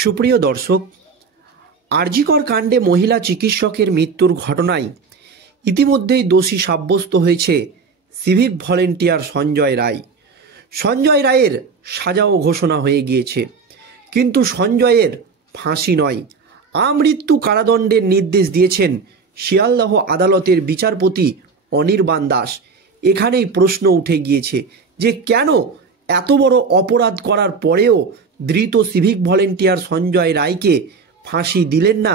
সুপ্রিয় দর্শক, আরজিকর কাণ্ডে মহিলা চিকিৎসকের মৃত্যুর ঘটনায় ইতিমধ্যেই দোষী সাব্যস্ত হয়েছে সিভিক ভলেন্টিয়ার সঞ্জয় রায়। সঞ্জয় রায়ের সাজাও ঘোষণা হয়ে গিয়েছে, কিন্তু সঞ্জয়ের ফাঁসি নয়, আমৃত্যু কারাদণ্ডের নির্দেশ দিয়েছেন শিয়ালদহ আদালতের বিচারপতি অনির্বাণ দাস। এখানেই প্রশ্ন উঠে গিয়েছে যে কেন এত বড় অপরাধ করার পরেও ধৃত সিভিক ভলেন্টিয়ার সঞ্জয় রায়কে ফাঁসি দিলেন না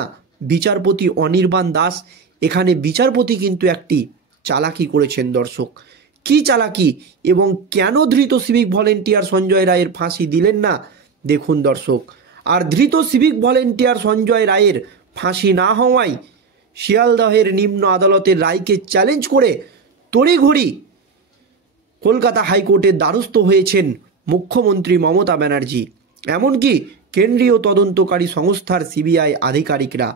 বিচারপতি অনির্বাণ দাস। এখানে বিচারপতি কিন্তু একটি চালাকি করেছেন দর্শক। কি চালাকি এবং কেন ধৃত সিভিক ভলেন্টিয়ার সঞ্জয় রায়ের ফাঁসি দিলেন না দেখুন দর্শক। আর ধৃত সিভিক ভলেন্টিয়ার সঞ্জয় রায়ের ফাঁসি না হওয়ায় শিয়ালদহের নিম্ন আদালতের রায়কে চ্যালেঞ্জ করে তড়িঘড়ি কলকাতা হাইকোর্টের দ্বারস্থ হয়েছেন মুখ্যমন্ত্রী মমতা ব্যানার্জি, এমনকি কেন্দ্রীয় তদন্তকারী সংস্থার সিবিআই আধিকারিকরা।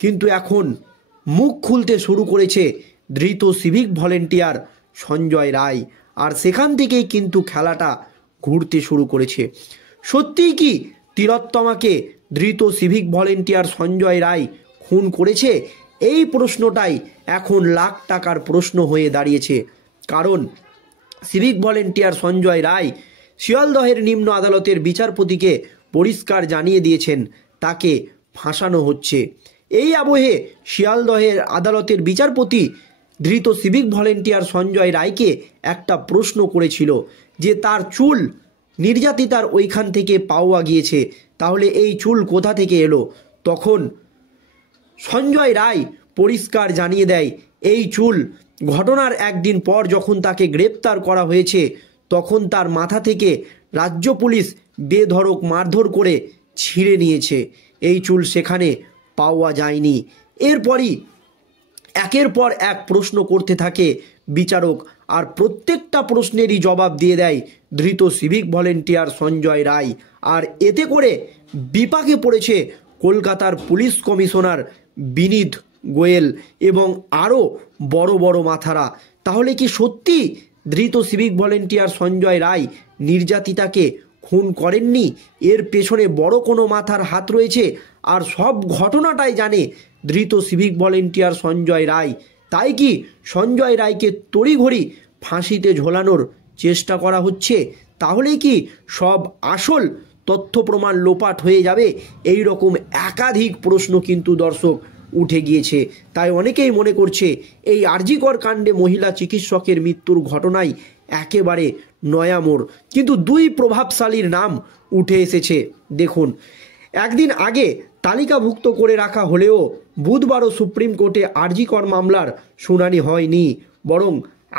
কিন্তু এখন মুখ খুলতে শুরু করেছে ধৃত সিভিক ভলেন্টিয়ার সঞ্জয় রায়, আর সেখান থেকেই কিন্তু খেলাটা ঘুরতে শুরু করেছে। সত্যিই কি তিলোত্তমাকে ধৃত সিভিক ভলেন্টিয়ার সঞ্জয় রায় খুন করেছে? এই প্রশ্নটাই এখন লাখ টাকার প্রশ্ন হয়ে দাঁড়িয়েছে, কারণ সিভিক ভলেন্টিয়ার সঞ্জয় রায় শিয়ালদহের নিম্ন আদালতের বিচারপতিকে পরিষ্কার জানিয়ে দিয়েছেন তাকে ফাঁসানো হচ্ছে। এই আবহে শিয়ালদহের আদালতের বিচারপতি ধৃত সিভিক ভলেন্টিয়ার সঞ্জয় রায়কে একটা প্রশ্ন করেছিল যে তার চুল নির্যাতিতার ওইখান থেকে পাওয়া গিয়েছে, তাহলে এই চুল কোথা থেকে এলো? তখন সঞ্জয় রায় পরিষ্কার জানিয়ে দেয় এই চুল ঘটনার একদিন পর যখন তাকে গ্রেপ্তার করা হয়েছে তখন তার মাথা থেকে রাজ্য পুলিশ বেধড়ক মারধর করে ছিঁড়ে নিয়েছে, এই চুল সেখানে পাওয়া যায়নি। এরপরই একের পর এক প্রশ্ন করতে থাকে বিচারক, আর প্রত্যেকটা প্রশ্নেরই জবাব দিয়ে দেয় ধৃত সিভিক ভলেন্টিয়ার সঞ্জয় রায়। আর এতে করে বিপাকে পড়েছে কলকাতার পুলিশ কমিশনার বিনীত গোয়েল এবং আরও বড় বড় মাথারা। তাহলে কি সত্যি ধৃত সিভিক ভলেন্টিয়ার সঞ্জয় রায় নির্যাতিতাকে খুন করেননি? এর পেছনে বড় কোনো মাথার হাত রয়েছে, আর সব ঘটনাটাই জানে ধৃত সিভিক ভলেন্টিয়ার সঞ্জয় রায়। তাই কি সঞ্জয় রায়কে তড়িঘড়ি ফাঁসিতে ঝোলানোর চেষ্টা করা হচ্ছে? তাহলে কি সব আসল তথ্য প্রমাণ লোপাট হয়ে যাবে? এই রকম একাধিক প্রশ্ন কিন্তু দর্শক উঠে গিয়েছে। তাই অনেকেই মনে করছে এই আরজিকর কাণ্ডে মহিলা চিকিৎসকের মৃত্যুর ঘটনায় একেবারে নয়া মোড়। কিন্তু দুই প্রভাবশালীর নাম উঠে এসেছে। দেখুন, একদিন আগে তালিকাভুক্ত করে রাখা হলেও বুধবারও সুপ্রিম কোর্টে আরজিকর মামলার শুনানি হয়নি, বরং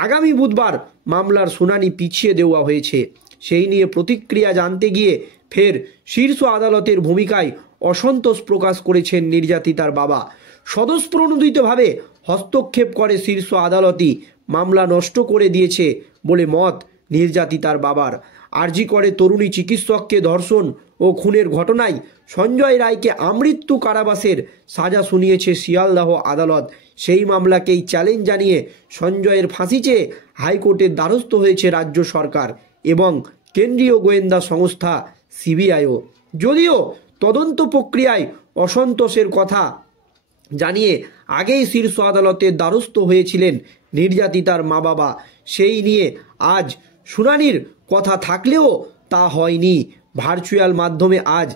আগামী বুধবার মামলার শুনানি পিছিয়ে দেওয়া হয়েছে। সেই নিয়ে প্রতিক্রিয়া জানতে গিয়ে ফের শীর্ষ আদালতের ভূমিকায় অসন্তোষ প্রকাশ করেছেন নির্যাতিতার বাবা। স্বতঃস্ফূর্তভাবে হস্তক্ষেপ করে শীর্ষ আদালতই মামলা নষ্ট করে দিয়েছে বলে মত নির্যাতিতার বাবার। আরজিকরে তরুণী চিকিৎসককে ধর্ষণ ও খুনের ঘটনায় সঞ্জয় রায়কে আমৃত্যু কারাবাসের সাজা শুনিয়েছে শিয়ালদহ আদালত। সেই মামলাকেই চ্যালেঞ্জ জানিয়ে সঞ্জয়ের ফাঁসি চেয়ে হাইকোর্টের দ্বারস্থ হয়েছে রাজ্য সরকার এবং কেন্দ্রীয় গোয়েন্দা সংস্থা সিবিআইও। যদিও তদন্ত প্রক্রিয়ায় অসন্তোষের কথা জানিয়ে আগেই শীর্ষ আদালতের দ্বারস্থ হয়েছিলেন নির্যাতিতার মা বাবা, সেই নিয়ে আজ শুনানির কথা থাকলেও তা হয়নি। ভার্চুয়াল মাধ্যমে আজ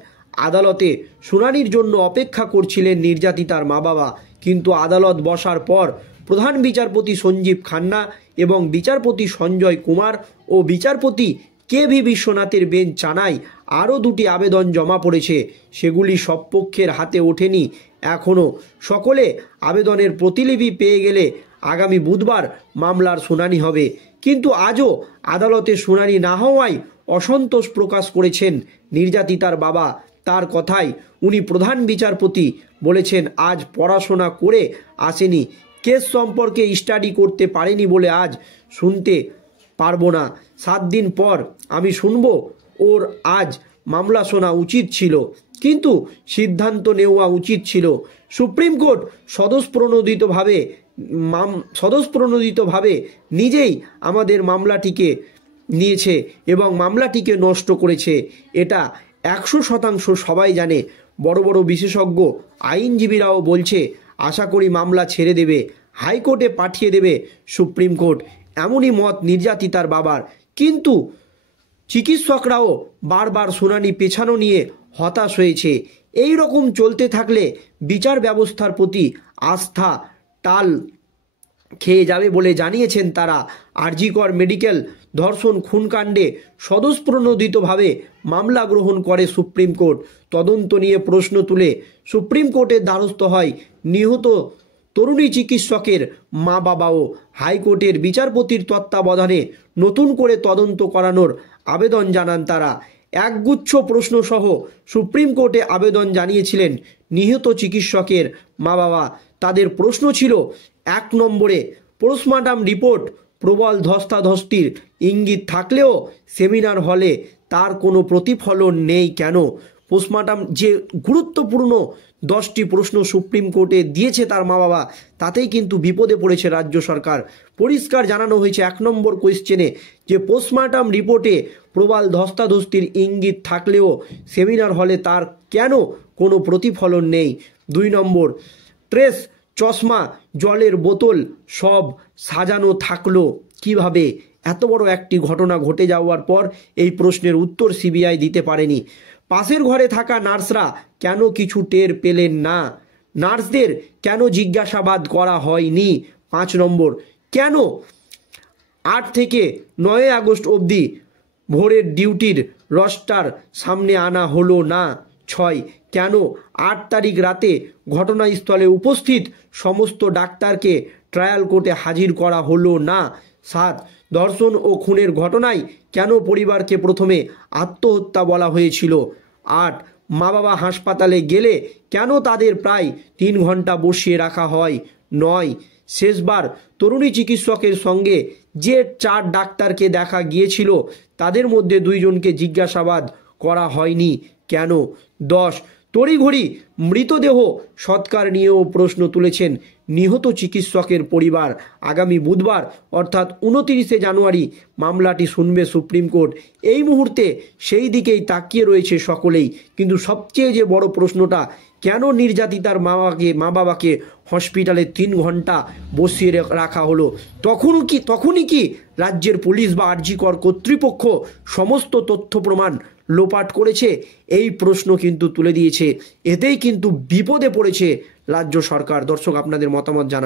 আদালতে শুনানির জন্য অপেক্ষা করছিলেন নির্যাতিতার মা বাবা, কিন্তু আদালত বসার পর প্রধান বিচারপতি সঞ্জীব খান্না এবং বিচারপতি সঞ্জয় কুমার ও বিচারপতি কে.ভি. বিশ্বনাথের বেঞ্চ জানায় আরও দুটি আবেদন জমা পড়েছে, সেগুলি সব পক্ষের হাতে ওঠেনি এখনও। সকলে আবেদনের প্রতিলিপি পেয়ে গেলে আগামী বুধবার মামলার শুনানি হবে। কিন্তু আজও আদালতে শুনানি না হওয়ায় অসন্তোষ প্রকাশ করেছেন নির্যাতিতার বাবা। তার কথায় উনি প্রধান বিচারপতি বলেছেন আজ পড়াশোনা করে আসেনি, কেস সম্পর্কে স্টাডি করতে পারেনি বলে আজ শুনতে পারবো না। 7 দিন পর আমি শুনবো, ওর আজ মামলা শোনা উচিত ছিল, কিন্তু সিদ্ধান্ত নেওয়া উচিত ছিল। সুপ্রিম কোর্ট স্বতঃস্ফূর্তভাবে নিজেই আমাদের মামলাটিকে নিয়েছে এবং মামলাটিকে নষ্ট করেছে। এটা 100% সবাই জানে। বড় বড় বিশেষজ্ঞ আইনজীবীরাও বলছে আশা করি মামলা ছেড়ে দেবে, হাইকোর্টে পাঠিয়ে দেবে সুপ্রিম কোর্ট, এমনই মত নির্যাতিতার বাবার। কিন্তু চিকিৎসকরাও বারবার শুনানি পেছানো নিয়ে হতাশ হয়েছে। এই রকম চলতে থাকলে বিচার ব্যবস্থার প্রতি আস্থা টাল খেয়ে যাবে বলে জানিয়েছেন তারা। আরজি কর মেডিকেল ধর্ষণ খুনকাণ্ডে স্বতঃস্ফূর্তভাবে মামলা গ্রহণ করে সুপ্রিম কোর্ট। তদন্ত নিয়ে প্রশ্ন তুলে সুপ্রিম কোর্টের দ্বারস্থ হয় নিহত তরুণী চিকিৎসকের মা বাবাও। হাইকোর্টের বিচারপতির তত্ত্বাবধানে নতুন করে তদন্ত করানোর আবেদন জানান তারা। একগুচ্ছ প্রশ্নসহ সুপ্রিম কোর্টে আবেদন জানিয়েছিলেন নিহত চিকিৎসকের মা বাবা। তাদের প্রশ্ন ছিল, 1 নম্বরে পোস্টমর্টম রিপোর্ট প্রবল ধস্তাধস্তির ইঙ্গিত থাকলেও সেমিনার হলে তার কোনো প্রতিফলন নেই কেন? পোস্টমর্টম যে গুরুত্বপূর্ণ 10টি প্রশ্ন সুপ্রিম কোর্টে দিয়েছে তার মা বাবা, তাতেই কিন্তু বিপদে পড়েছে রাজ্য সরকার। পরিষ্কার জানানো হয়েছে 1 নম্বর কোয়েশ্চেনে যে পোস্টমর্টম রিপোর্টে প্রবল ধস্তাধস্তির ইঙ্গিত থাকলেও সেমিনার হলে তার কেন কোনো প্রতিফলন নেই। 2 নম্বর, ট্রেস, চশমা, জলের বোতল সব সাজানো থাকলো কিভাবে? এত বড় একটি ঘটনা ঘটে যাওয়ার পর এই প্রশ্নের উত্তর সিবিআই দিতে পারেনি। পাশের ঘরে থাকা নার্সরা কেন কিছু টের পেলেন না? নার্সদের কেন জিজ্ঞাসাবাদ করা হয়নি? 5 নম্বর, কেন 8 থেকে 9 আগস্ট অবধি ভোরের ডিউটির রস্টার সামনে আনা হলো না? 6, কেন 8 তারিখ রাতে ঘটনাস্থলে উপস্থিত সমস্ত ডাক্তারকে ট্রায়াল কোর্টে হাজির করা হলো না? 7, ধর্ষণ ও খুনের ঘটনায় কেন পরিবারকে প্রথমে আত্মহত্যা বলা হয়েছিল? 8, মা বাবা হাসপাতালে গেলে কেন তাদের প্রায় 3 ঘন্টা বসিয়ে রাখা হয়? 9, শেষবার তরুণী চিকিৎসকের সঙ্গে যে 4 ডাক্তারকে দেখা গিয়েছিল তাদের মধ্যে 2 জনকে জিজ্ঞাসাবাদ করা হয়নি কেন? 10, তড়িঘড়ি মৃতদেহ সৎকার নিয়েও প্রশ্ন তুলেছেন নিহত চিকিৎসকের পরিবার। আগামী বুধবার অর্থাৎ 29শে জানুয়ারি মামলাটি শুনবে সুপ্রিম কোর্ট। এই মুহূর্তে সেই দিকেই তাকিয়ে রয়েছে সকলেই। কিন্তু সবচেয়ে যে বড় প্রশ্নটা, কেন নির্যাতিতার মা বাবাকে হসপিটালে 3 ঘন্টা বসিয়ে রাখা হলো? তখনই কি রাজ্যের পুলিশ বা আরজি কর কর্তৃপক্ষ সমস্ত তথ্য প্রমাণ লোপাট করেছে? এই প্রশ্ন কিন্তু তুলে দিয়েছে। এতেই কিন্তু বিপদে পড়েছে রাজ্য সরকার। দর্শক, আপনাদের মতামত জানান।